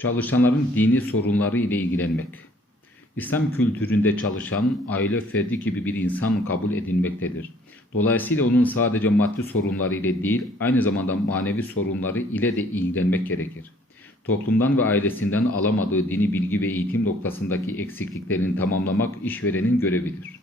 Çalışanların dini sorunları ile ilgilenmek. İslam kültüründe çalışan aile ferdi gibi bir insan kabul edilmektedir. Dolayısıyla onun sadece maddi sorunları ile değil, aynı zamanda manevi sorunları ile de ilgilenmek gerekir. Toplumdan ve ailesinden alamadığı dini bilgi ve eğitim noktasındaki eksikliklerini tamamlamak işverenin görevidir.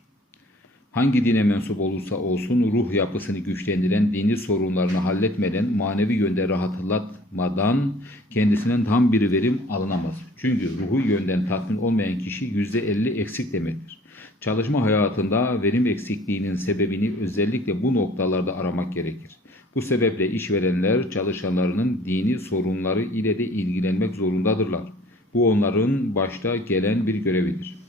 Hangi dine mensup olursa olsun ruh yapısını güçlendiren dini sorunlarını halletmeden manevi yönde rahatlatmadan kendisinden tam bir verim alınamaz. Çünkü ruhu yönden tatmin olmayan kişi %50 eksik demektir. Çalışma hayatında verim eksikliğinin sebebini özellikle bu noktalarda aramak gerekir. Bu sebeple işverenler çalışanlarının dini sorunları ile de ilgilenmek zorundadırlar. Bu onların başta gelen bir görevidir.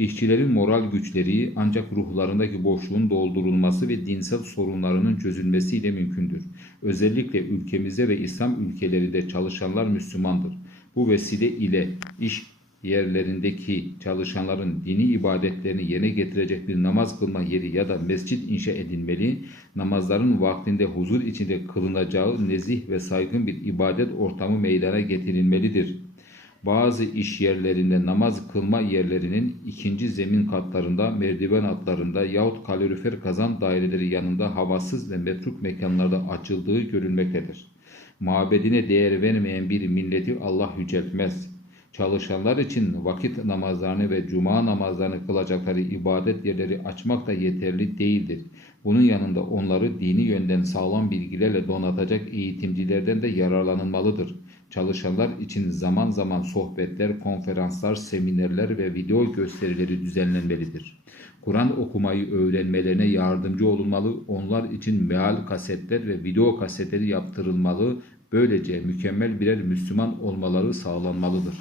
İşçilerin moral güçleri ancak ruhlarındaki boşluğun doldurulması ve dinsel sorunlarının çözülmesiyle mümkündür. Özellikle ülkemizde ve İslam ülkelerinde çalışanlar Müslümandır. Bu vesile ile iş yerlerindeki çalışanların dini ibadetlerini yerine getirecek bir namaz kılma yeri ya da mescit inşa edilmeli, namazların vaktinde huzur içinde kılınacağı nezih ve saygın bir ibadet ortamı meydana getirilmelidir. Bazı iş yerlerinde namaz kılma yerlerinin ikinci zemin katlarında, merdiven altlarında yahut kalorifer kazan daireleri yanında havasız ve metruk mekanlarda açıldığı görülmektedir. Mabedine değer vermeyen bir milleti Allah yüceltmez. Çalışanlar için vakit namazlarını ve cuma namazlarını kılacakları ibadet yerleri açmak da yeterli değildir. Bunun yanında onları dini yönden sağlam bilgilerle donatacak eğitimcilerden de yararlanılmalıdır. Çalışanlar için zaman zaman sohbetler, konferanslar, seminerler ve video gösterileri düzenlenmelidir. Kur'an okumayı öğrenmelerine yardımcı olunmalı, onlar için meal kasetler ve video kasetleri yaptırılmalı, böylece mükemmel birer Müslüman olmaları sağlanmalıdır.